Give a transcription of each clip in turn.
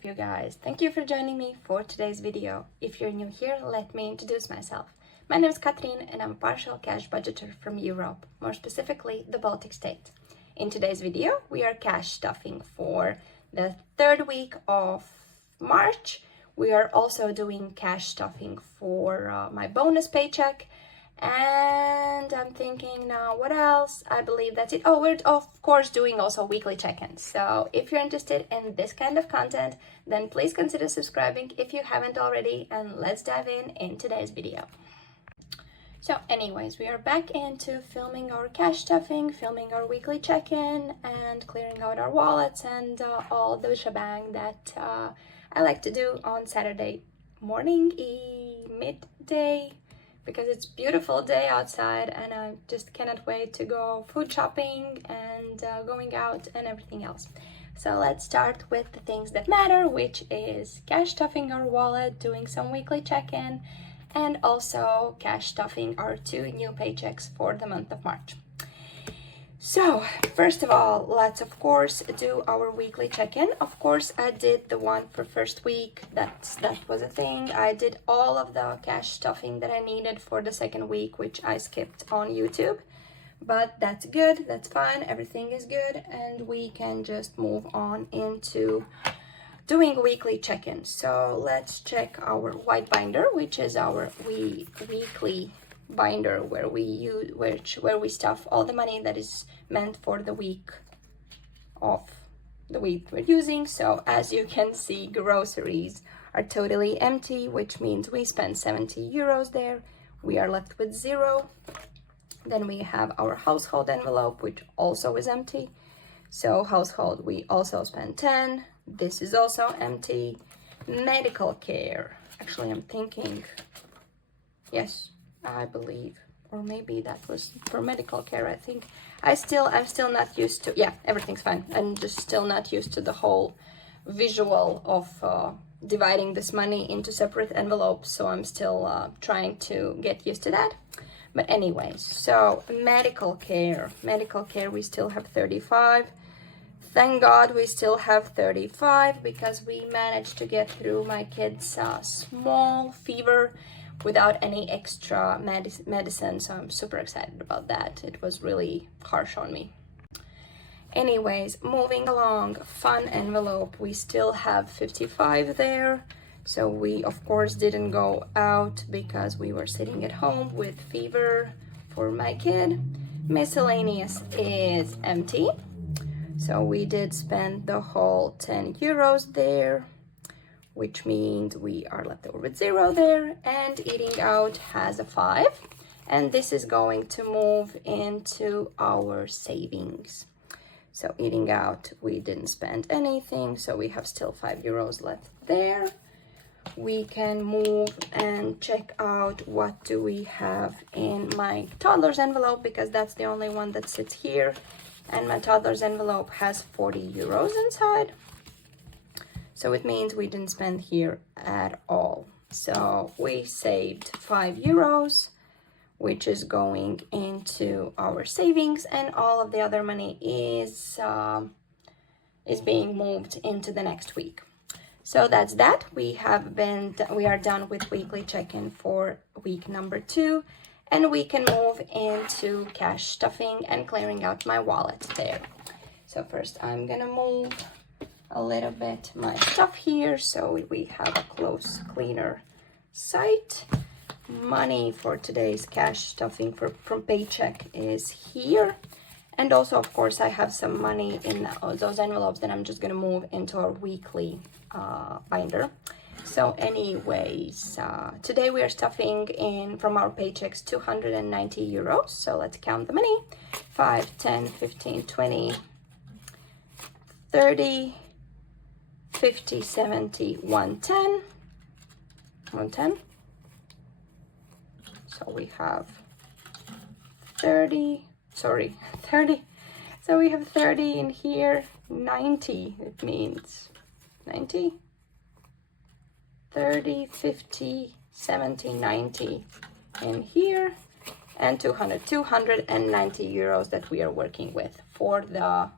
up, you guys? Thank you for joining me for today's video. If you're new here, let me introduce myself. My name is Catherine and I'm a partial cash budgeter from Europe, more specifically the Baltic States. In today's video, we are cash stuffing for the third week of March. We are also doing cash stuffing for my bonus paycheck. And I'm thinking now, what else? I believe that's it. Oh, we're of course doing also weekly check-ins. So if you're interested in this kind of content, then please consider subscribing if you haven't already, and let's dive in today's video. So anyways, we are back into filming our cash stuffing, filming our weekly check-in, and clearing out our wallets and all the shebang that I like to do on Saturday morning, midday, because it's a beautiful day outside and I just cannot wait to go food shopping and going out and everything else. So let's start with the things that matter, which is cash stuffing our wallet, doing some weekly check-in, and also cash stuffing our 2 new paychecks for the month of March. So first of all, let's of course do our weekly check-in. Of course, I did the one for first week. That was a thing. I did all of the cash stuffing that I needed for the second week, which I skipped on YouTube. But that's good, that's fine, everything is good, and we can just move on into doing weekly check-in. So let's check our white binder, which is our weekly binder where we stuff all the money that is meant for the week of the week we're using. So as you can see, groceries are totally empty, which means we spent 70 euros there. We are left with 0. Then we have our household envelope, which also is empty. So household, we also spent 10. This is also empty. Medical care, actually I'm thinking, yes, I believe, or maybe that was for medical care. I think I'm still not used to, yeah, everything's fine. I'm just still not used to the whole visual of dividing this money into separate envelopes, so I'm still trying to get used to that. But anyways, so medical care, we still have 35. Thank God we still have 35 because we managed to get through my kids' small fever without any extra medicine, so I'm super excited about that. It was really harsh on me. Anyways, moving along, fun envelope, we still have 55 there. So we of course didn't go out because we were sitting at home with fever for my kid. Miscellaneous is empty. So we did spend the whole 10 euros there, which means we are left over with 0 there, and eating out has a 5, and this is going to move into our savings. So eating out, we didn't spend anything, so we have still 5 euros left there. We can move and check out what do we have in my toddler's envelope, because that's the only one that sits here, and my toddler's envelope has 40 euros inside. So it means we didn't spend here at all. So we saved 5 euros, which is going into our savings, and all of the other money is being moved into the next week. So that's that. We are done with weekly check-in for week number 2, and we can move into cash stuffing and clearing out my wallet there. So first I'm gonna move a little bit my stuff here so we have a close, cleaner sight. Money for today's cash stuffing from paycheck is here, and also of course I have some money in those envelopes that I'm just gonna move into our weekly binder. So anyways, today we are stuffing in from our paychecks 290 euros. So let's count the money: 5, 10, 15, 20, 30, 50, 70, 110, 110. So we have 30, sorry, 30. So we have 30 in here, 90, it means 90, 30, 50, 70, 90 in here, and 290 euros that we are working with for the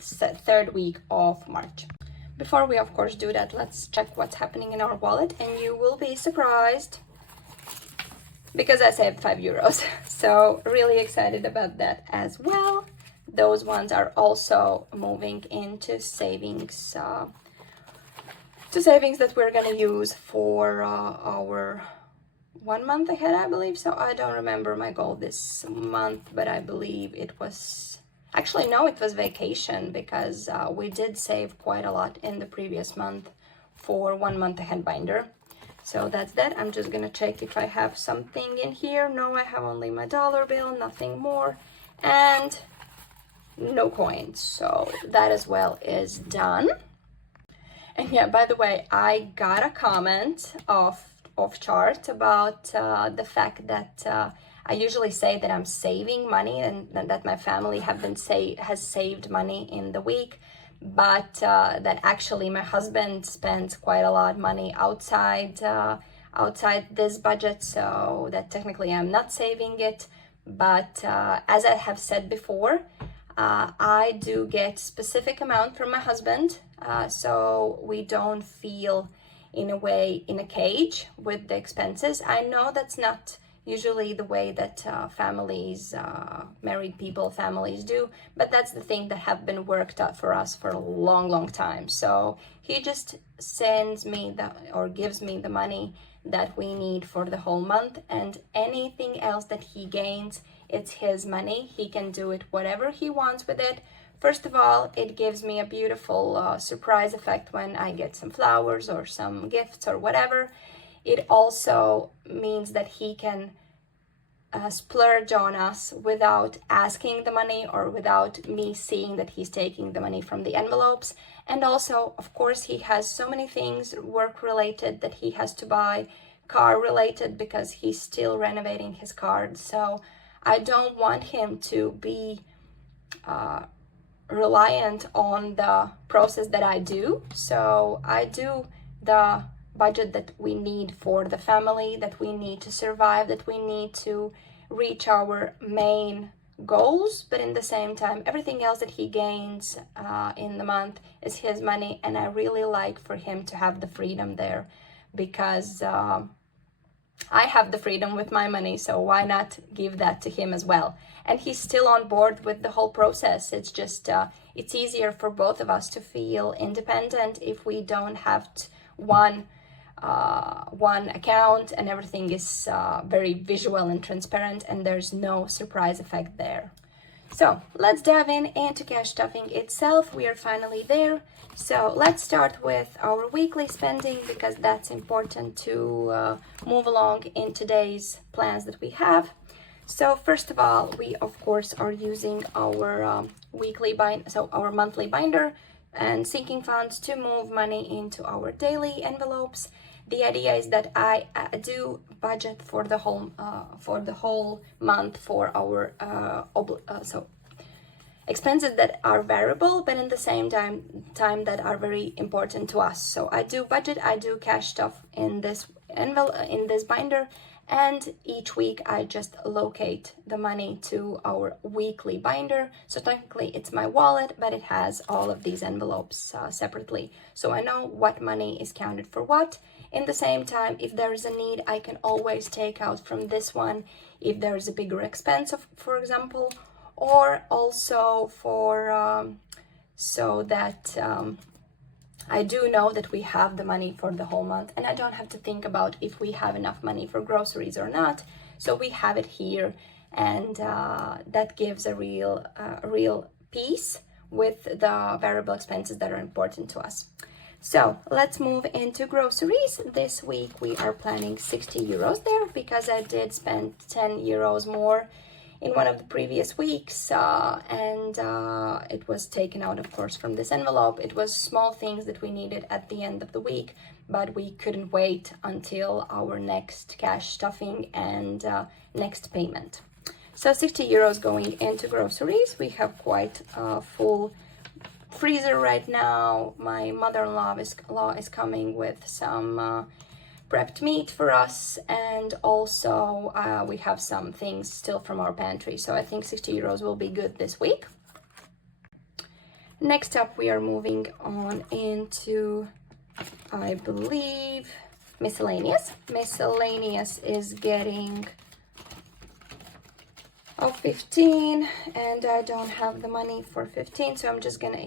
third week of March. before we of course do that, let's check what's happening in our wallet, and you will be surprised because I saved €5. So really excited about that as well. Those ones are also moving into savings, that we're gonna use for our 1 month ahead, I believe. So I don't remember my goal this month, but I believe it was, actually no, it was vacation, because we did save quite a lot in the previous month for 1 month ahead binder. So that's that. I'm just gonna check if I have something in here. No, I have only my dollar bill, nothing more, and no coins. So that as well is done. And yeah, by the way, I got a comment off chart about the fact that I usually say that I'm saving money and that my family has saved money in the week, but that actually my husband spends quite a lot of money outside this budget, so that technically I'm not saving it. But as I have said before, I do get specific amount from my husband, so we don't feel in a way in a cage with the expenses. I know that's not usually the way that families, married people, families do, but that's the thing that have been worked out for us for a long time. So he just sends me or gives me the money that we need for the whole month, and anything else that he gains, it's his money. He can do it whatever he wants with it. First of all, it gives me a beautiful surprise effect when I get some flowers or some gifts or whatever. It also means that he can splurge on us without asking the money or without me seeing that he's taking the money from the envelopes. And also, of course, he has so many things work-related that he has to buy, car-related, because he's still renovating his car. So I don't want him to be reliant on the process that I do. So I do the budget that we need for the family, that we need to survive, that we need to reach our main goals, but in the same time, everything else that he gains in the month is his money, and I really like for him to have the freedom there, because I have the freedom with my money, so why not give that to him as well? And he's still on board with the whole process. It's just, it's easier for both of us to feel independent if we don't have one account and everything is very visual and transparent, and there's no surprise effect there. So let's dive into cash stuffing itself. We are finally there. So let's start with our weekly spending, because that's important to move along in today's plans that we have. So first of all, we of course are using our our monthly binder and sinking funds to move money into our daily envelopes. The idea is that I do budget for the whole month for our expenses that are variable, but in the same time that are very important to us. So I do budget, I do cash stuff in this binder, and each week I just locate the money to our weekly binder. So technically it's my wallet, but it has all of these envelopes separately. So I know what money is counted for what. In the same time, if there is a need, I can always take out from this one if there is a bigger expense, for example, or also for so that I do know that we have the money for the whole month, and I don't have to think about if we have enough money for groceries or not. So we have it here, and that gives a real peace with the variable expenses that are important to us. So let's move into groceries. This week we are planning €60 there, because I did spend €10 more in one of the previous weeks, and it was taken out, of course, from this envelope. It was small things that we needed at the end of the week, but we couldn't wait until our next cash stuffing and next payment. So €60 going into groceries. We have quite a full freezer right now. My mother-in-law is coming with some prepped meat for us, and also we have some things still from our pantry, so I think €60 will be good this week. Next up, we are moving on into, I believe, miscellaneous. Miscellaneous is getting 15, and I don't have the money for 15, so I'm just gonna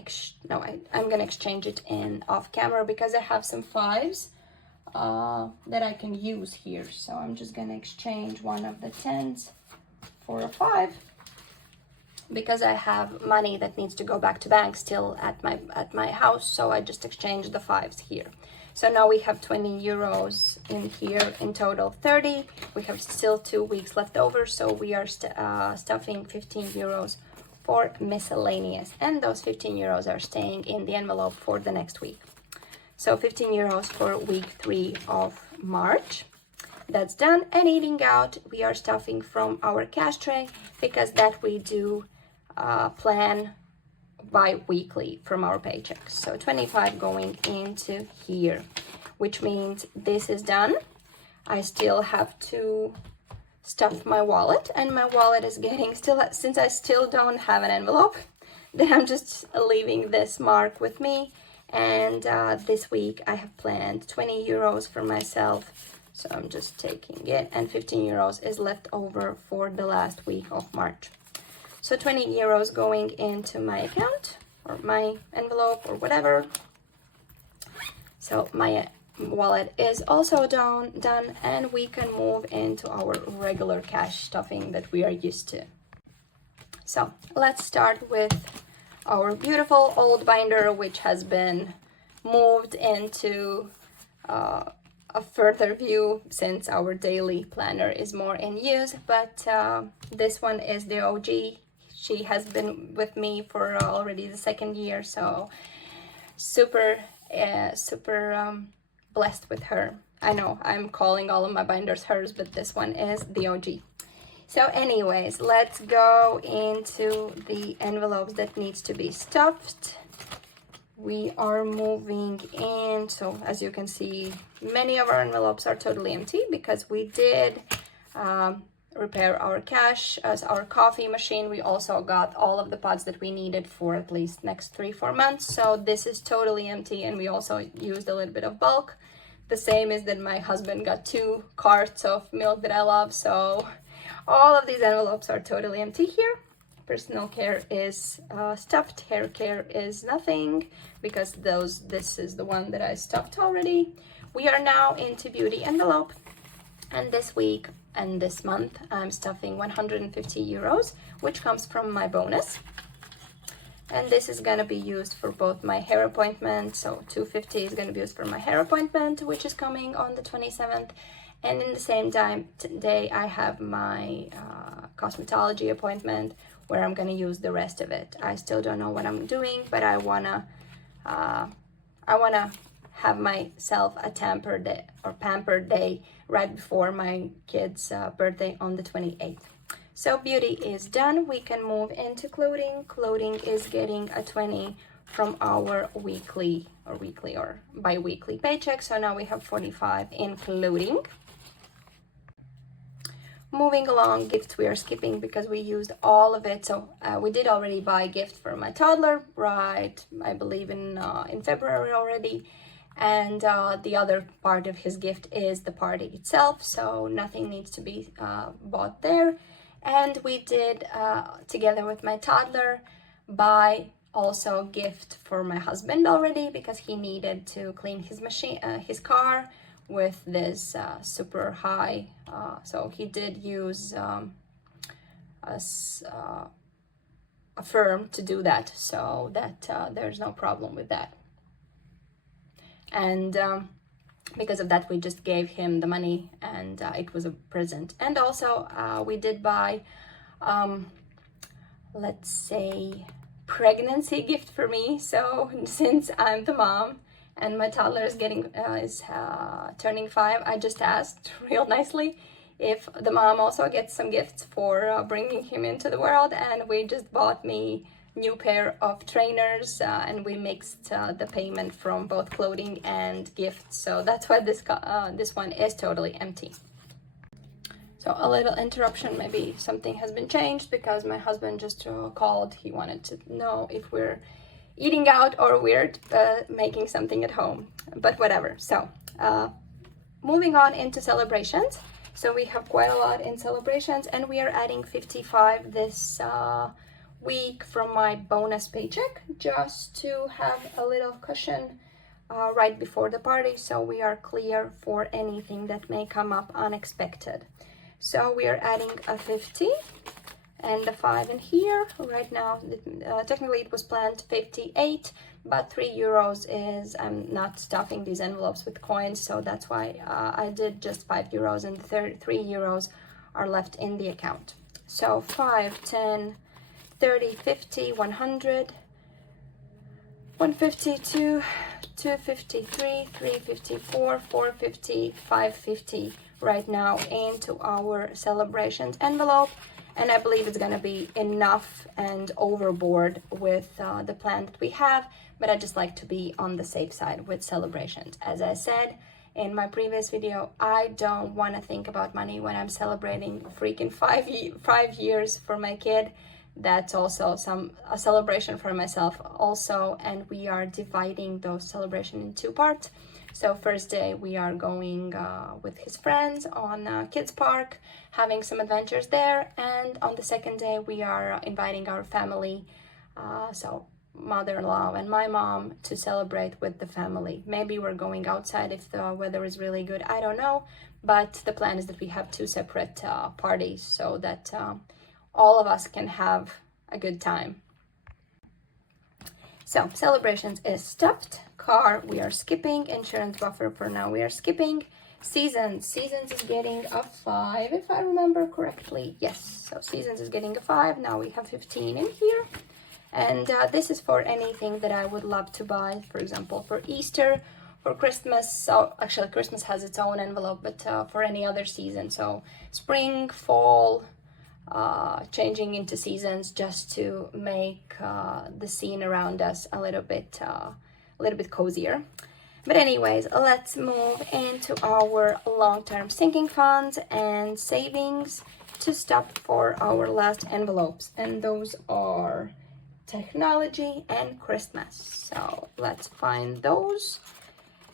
I'm gonna exchange it in off camera because I have some 5s that I can use here. So I'm just gonna exchange one of the 10s for a 5 because I have money that needs to go back to bank still at my house, so I just exchanged the 5s here. So now we have 20 euros in here, in total 30. We have still 2 weeks left over, so we are stuffing 15 euros for miscellaneous. And those 15 euros are staying in the envelope for the next week. So 15 euros for week 3 of March. That's done. And eating out, we are stuffing from our cash tray because that we do plan bi-weekly from our paychecks. So 25 going into here, which means this is done. I still have to stuff my wallet, and my wallet is getting since I still don't have an envelope, then I'm just leaving this mark with me. And this week I have planned 20 euros for myself, so I'm just taking it, and 15 euros is left over for the last week of March. So 20 euros going into my account or my envelope or whatever. So my wallet is also done, and we can move into our regular cash stuffing that we are used to. So let's start with our beautiful old binder, which has been moved into a further view since our daily planner is more in use. But this one is the OG. She has been with me for already the 2nd year, so super blessed with her. I know I'm calling all of my binders hers, but this one is the OG. So anyways, let's go into the envelopes that needs to be stuffed. We are moving in, so as you can see, many of our envelopes are totally empty because we did repair our our coffee machine. We also got all of the pots that we needed for at least next 3-4 months, so this is totally empty. And we also used a little bit of bulk. The same is that my husband got 2 carts of milk that I love, so all of these envelopes are totally empty here. Personal care is stuffed. Hair care is nothing because this is the one that I stuffed already. We are now into beauty envelope, and this week and this month I'm stuffing 150 euros, which comes from my bonus. And this is going to be used for both my hair appointment. So 250 is going to be used for my hair appointment, which is coming on the 27th. And in the same day, I have my cosmetology appointment where I'm going to use the rest of it. I still don't know what I'm doing, but I wanna have myself a pampered day right before my kid's birthday on the 28th. So beauty is done. We can move into clothing. Clothing is getting a 20 from our weekly or bi-weekly paycheck. So now we have 45 in clothing. Moving along, gifts we are skipping because we used all of it. So we did already buy a gift for my toddler, right? I believe in February already. And the other part of his gift is the party itself, so nothing needs to be bought there. And we did, together with my toddler, buy also a gift for my husband already because he needed to clean his car with this super high. So he did use a firm to do that, so that there's no problem with that. And because of that, we just gave him the money, and it was a present. And also we did buy, let's say, pregnancy gift for me. So since I'm the mom and my toddler is turning 5, I just asked real nicely if the mom also gets some gifts for bringing him into the world, and we just bought me new pair of trainers, and we mixed the payment from both clothing and gifts. So that's why this one is totally empty. So a little interruption, maybe something has been changed because my husband just called. He wanted to know if we're eating out or we're making something at home, but whatever. So moving on into celebrations. So we have quite a lot in celebrations, and we are adding 55 this week from my bonus paycheck, just to have a little cushion right before the party, so we are clear for anything that may come up unexpected. So we are adding a 50 and a 5 in here. Right now, technically it was planned 58, but 3 euros is, I'm not stuffing these envelopes with coins, so that's why I did just 5 euros, and the 3 euros are left in the account. So 5, 10, 30, 50, 100, 152, 253, 354, 450, 550 right now into our celebrations envelope. And I believe it's gonna be enough and overboard with the plan that we have, but I just like to be on the safe side with celebrations. As I said in my previous video, I don't want to think about money when I'm celebrating freaking 5 years for my kid. That's also a celebration for myself also, and we are dividing those celebrations in 2 parts. So first day we are going with his friends on kids park, having some adventures there, and on the second day we are inviting our family, so mother-in-law and my mom, to celebrate with the family. Maybe we're going outside if the weather is really good, I don't know, but the plan is that we have 2 separate parties so that all of us can have a good time. So celebrations is stuffed. Car we are skipping. Insurance buffer for now we are skipping. Seasons is getting a 5 if I remember correctly. Yes, so seasons is getting a 5. Now we have 15 in here, and this is for anything that I would love to buy, for example for Easter, for Christmas. So actually Christmas has its own envelope, but for any other season, so spring, fall, changing into seasons, just to make the scene around us a little bit cozier. But anyways, let's move into our long-term sinking funds and savings to stop for our last envelopes, and those are technology and Christmas. So let's find those.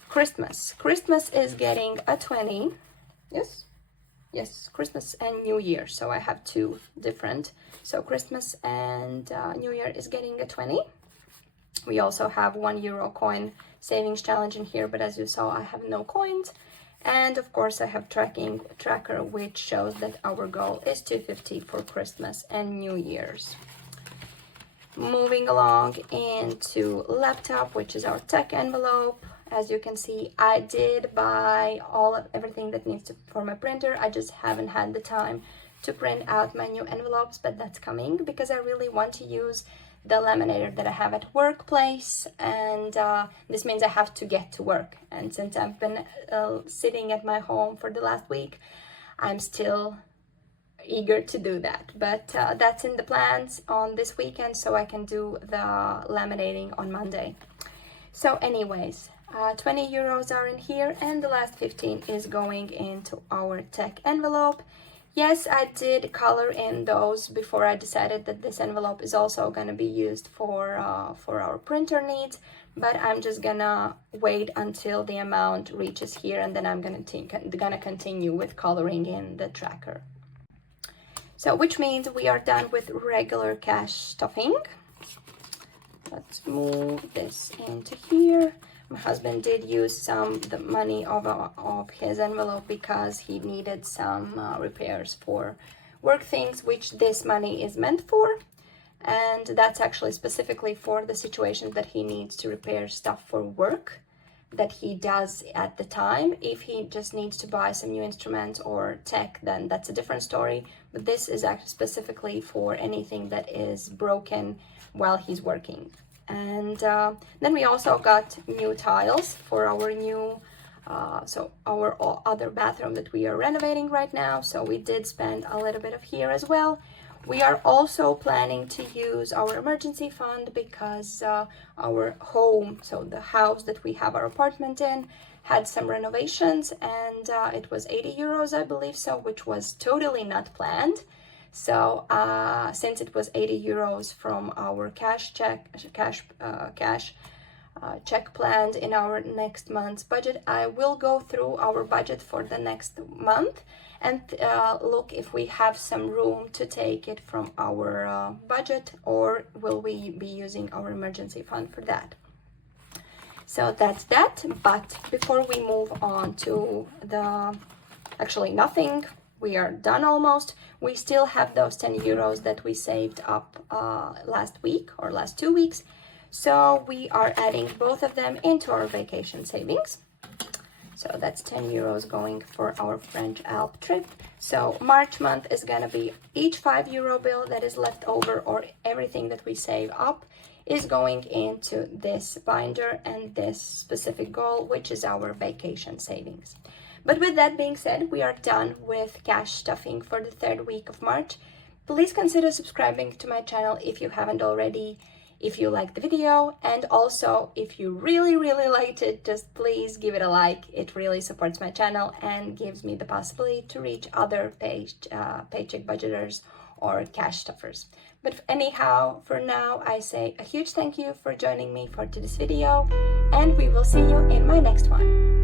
Christmas is getting a 20. Yes, Christmas and New Year. So I have 2 different. So Christmas and New Year is getting a 20. We also have €1 coin savings challenge in here, but as you saw, I have no coins. And of course, I have tracker, which shows that our goal is 250 for Christmas and New Year's. Moving along into laptop, which is our tech envelope. As you can see, I did buy everything that needs for my printer. I just haven't had the time to print out my new envelopes, but that's coming because I really want to use the laminator that I have at workplace, and this means I have to get to work. And since I've been sitting at my home for the last week, I'm still eager to do that, but that's in the plans on this weekend, so I can do the laminating on Monday. So anyways, 20 euros are in here, and the last 15 is going into our tech envelope. Yes, I did color in those before I decided that this envelope is also going to be used for our printer needs, but I'm just gonna wait until the amount reaches here, and then I'm gonna continue with coloring in the tracker. So which means we are done with regular cash stuffing. Let's move this into here. My husband did use the money of his envelope because he needed some repairs for work things, which this money is meant for. And that's actually specifically for the situation that he needs to repair stuff for work that he does at the time. If he just needs to buy some new instruments or tech, then that's a different story. But this is actually specifically for anything that is broken while he's working. And then we also got new tiles for our new, our other bathroom that we are renovating right now. So we did spend a little bit of here as well. We are also planning to use our emergency fund because our home, so the house that we have our apartment in, had some renovations, and it was 80 euros, I believe so, which was totally not planned. So since it was 80 euros from our cash check planned in our next month's budget, I will go through our budget for the next month and look if we have some room to take it from our budget, or will we be using our emergency fund for that. So that's that. But before we move on to actually nothing, we are done almost. We still have those 10 euros that we saved up last week or last 2 weeks. So we are adding both of them into our vacation savings. So that's 10 euros going for our French Alp trip. So March month is gonna be each 5 euro bill that is left over, or everything that we save up, is going into this binder and this specific goal, which is our vacation savings. But with that being said, we are done with cash stuffing for the 3rd week of March. Please consider subscribing to my channel if you haven't already, if you liked the video, and also if you really liked it, just please give it a like. It really supports my channel and gives me the possibility to reach other paycheck budgeters or cash stuffers. But anyhow, for now, I say a huge thank you for joining me for today's video, and we will see you in my next one.